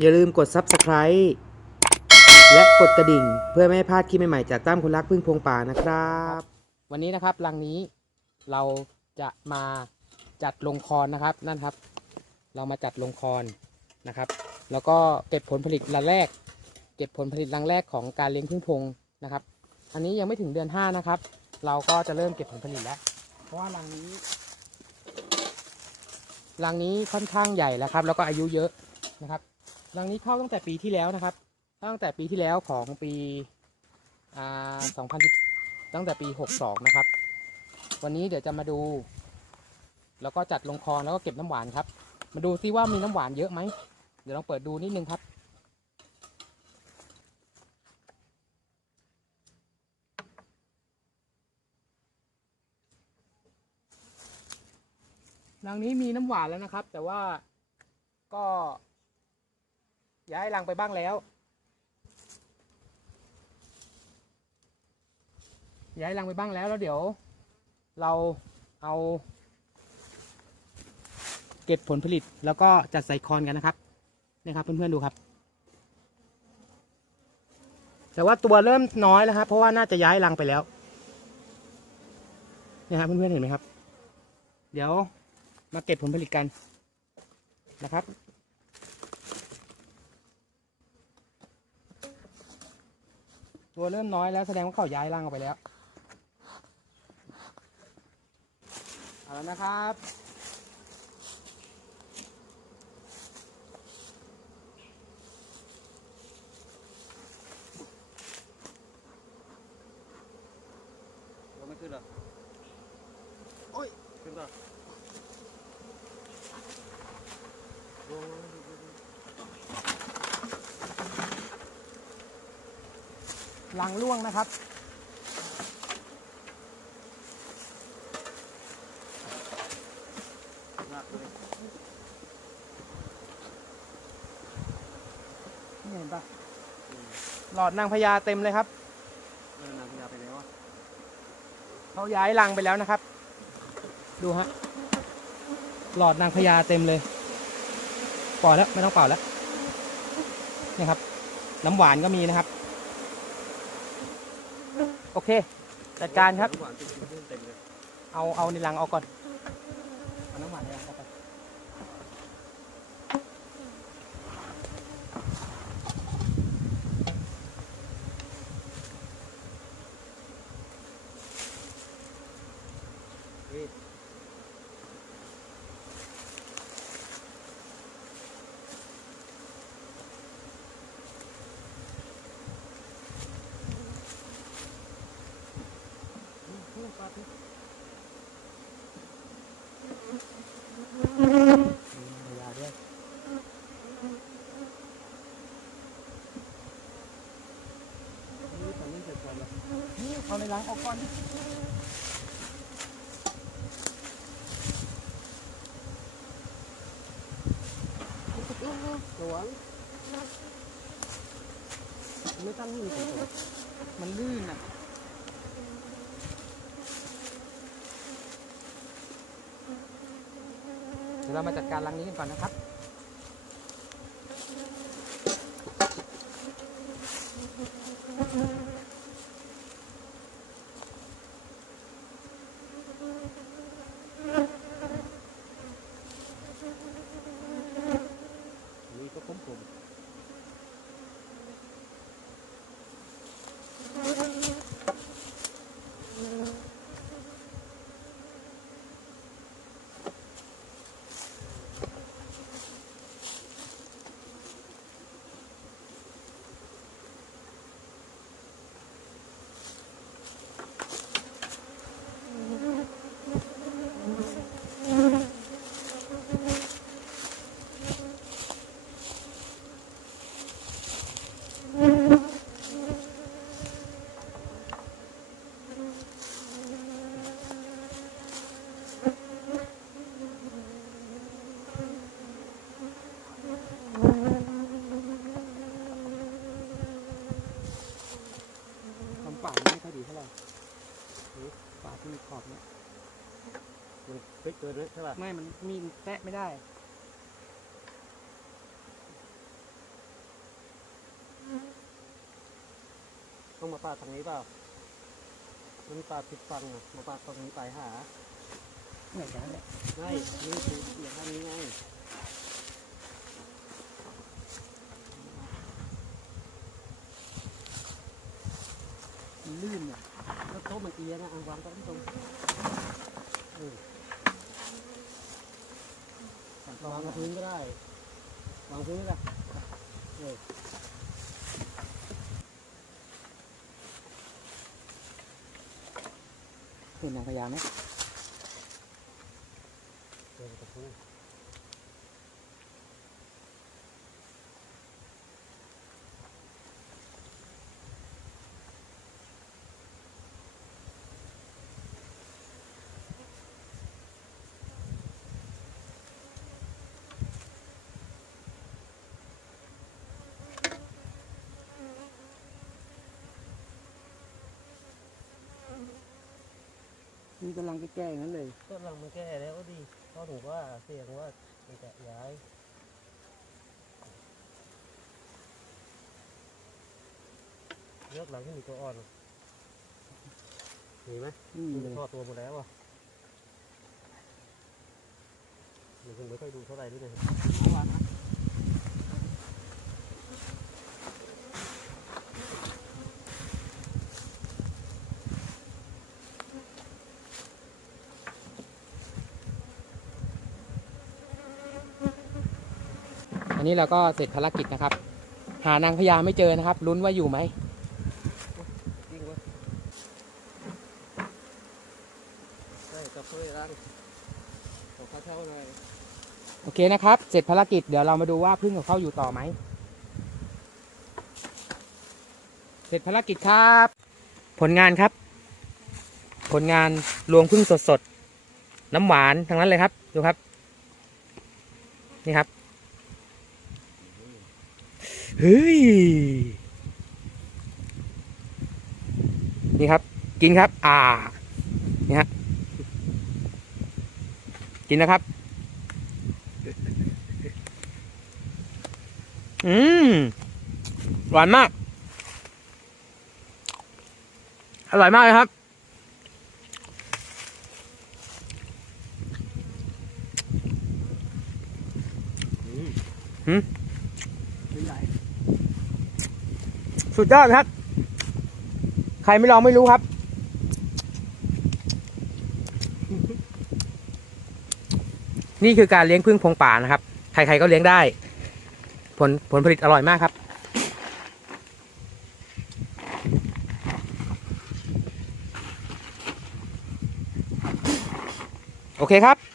อย่าลืมกด Subscribe และกดกระดิ่ง เพื่อไม่ให้พลาดคลิปใหม่ๆ จากตั้มคนรักพึ่งพงป่านะครับ วันนี้นะครับรังนี้เราจะมาจัดลงคอนนะครับนั่นครับ เรามาจัดลงคอนนะครับ แล้วก็เก็บผลผลิตรังแรก เก็บผลผลิตรังแรกของการเลี้ยงพึ่งพงนะครับ อันนี้ยังไม่ถึงเดือนห้านะครับ เราก็จะเริ่มเก็บผลผลิตแล้ว เพราะว่ารังนี้รังนี้ค่อนข้างใหญ่แล้วครับ แล้วก็อายุเยอะนะครับ รังนี้เข้าตั้งแต่ปีที่แล้วนะครับ ตั้งแต่ปีที่แล้วของปีอ่า2010ตั้งแต่ปี 62 นะครับ วันนี้เดี๋ยวจะมาดู แล้วก็จัดลงคลอนแล้วก็เก็บน้ำหวานครับ มาดูซิว่ามีน้ำหวานเยอะไหม เดี๋ยวลองเปิดดูนิดนึงครับรังนี้มีน้ำหวานแล้วนะครับ แต่ว่าก็ ย้ายรังไปบ้างแล้ว ย้ายรังไปบ้างแล้วแล้วเดี๋ยว เราเอา เก็บผลผลิตแล้วก็จัดใส่คอนกันนะครับนี่ครับเพื่อนๆดูครับ แต่ว่าตัวเริ่มน้อยแล้วครับเพราะว่าน่าจะย้ายรังไปแล้วนี่ครับเพื่อนๆเห็นไหมครับ เดี๋ยวมาเก็บผลผลิตกันนะครับ ตัวเริ่มน้อยแล้วแสดงว่าเขาย้ายรังออกไปแล้วเอาแล้วนะครับเราไม่ขึ้นหรอ โอ้ย ขึ้นป่ะ รังร่วงนะครับหนักเลยนี่เห็นปะหลอดนางพญาเต็มเลยครับเออนางพญาไปแล้วอะเขาย้ายรังไปแล้วนะครับ ดูฮะ หลอดนางพญาเต็มเลยปล่อยแล้วไม่ต้องเป่าแล้วนี่ครับ น้ำหวานก็มีนะครับ โอเค จัดการครับ เอาเอาในลังเอาก่อนเอาน้ำหวานในลังเอา นนี้เสร็จก่อนแล้วนี่เอาในรังออกก่อนดิสวงไม่ตั้งลื่นมันลื่นอะเดี๋ยวเรามาจัดการรังนี้กันก่อนนะครับ ป่าที่มีขอบเนี่ยมันเฮ้ยเกินเลยใช่ป่ะไม่มันมีดแตะไม่ได้ต้องมาปาทางนี้เปล่ามันปาดผิดฝั่งอะมาปาดฝั่งนี้ไปหาเหนกันแหละไม่นี่คือเย่านี้ไงลื่นอะ แล้วโต๊ะมันเอียงอะเอาวางตรงตรงเออวางกับพื้นก็ได้วางพื้นก็ได้เออเห็นนางพญาไหมเออกับพื้ นนี่กำลังแก้ๆอย่างนั้นเลย ก็ลังมันแก้แล้วดิก็ถูกว่าเสียงว่ามันจะย้ายเลือกหลังที่มีตัวอ่อนมีไหมนี่มันเลจะยทอดตัวหมดแล้วอะเดี๋ยวผมไม่ค่อยดูเท่าไหร่ด้วยนะ นนี้เราก็เสร็จภารกิจนะครับ หานางพญาไม่เจอนะครับลุ้นว่าอยู่ไหมจริงวะใช่กับเพื่อนรังขอข้าวเท่าหน่อยโอเคนะครับ เสร็จภารกิจเดี๋ยวเรามาดูว่าพึ่งกับเขาอยู่ต่อไหม เสร็จภารกิจครับ ผลงานครับ ผลงานรวงพึ่งสดๆ น้ำหวานทั้งนั้นเลยครับ ดูครับ นี่ครับ เฮ้ย นี่ครับ กินครับ อ่า นี่ฮะ กินนะครับ อืม หวานมาก อร่อยมากเลยครับเป็นไร สุดยอดครับ ใครไม่ลองไม่รู้ครับ นี่คือการเลี้ยงพึ่งพงป่านะครับ ใครๆก็เลี้ยงได้ ผลผลผลิตอร่อยมากครับโอเคครับ